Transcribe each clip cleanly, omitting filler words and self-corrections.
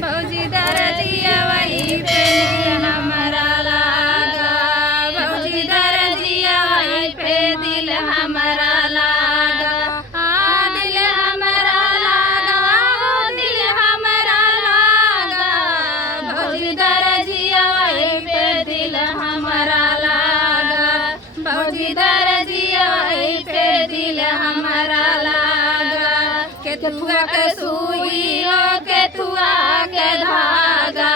भौजी दरजिया वही पे दिल हमारा लागा, भौजी दरजिया वही पे दिल हमारा लागा, दिल हमारा लागा, दिल हमारा लागा, भौजी दरजिया वही पे दिल हमारा लागा, भौजी दरजिया वही पे दिल हमारा लागा। केथुआ के सुई हो केथुआ के धागा,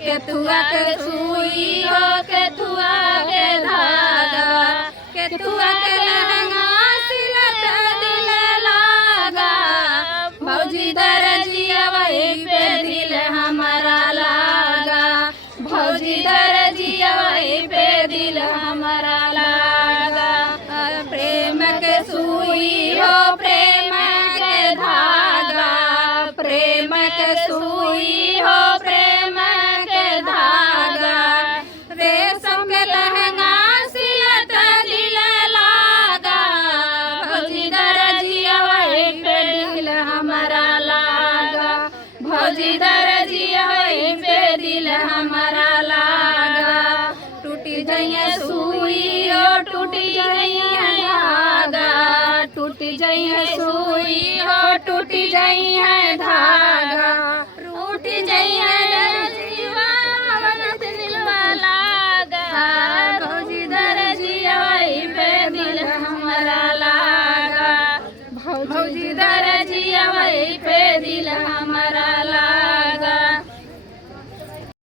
केथुआ के सुई हो केथुआ के धागा, केथुआ के लहंगा सिलत दिल लागा, भौजी दरजिया वही पे दिल हमारा लागा, भौजी दरजिया वही पे दिल हमारा लागा। प्रेम के सुई हो प्रेम के धागा, प्रेम के सुई हो प्रेम के धागा, रेशम के लहंगा सिलत दिल लागा, भौजी दरजिया वही पे दिल हमारा लागा, भौजी दरजिया वही पे दिल हमारा लागा। टूटी जइए सुई हो टूटी जइए धागा, टूटी जइए सुई हो टूटी जइए धागा,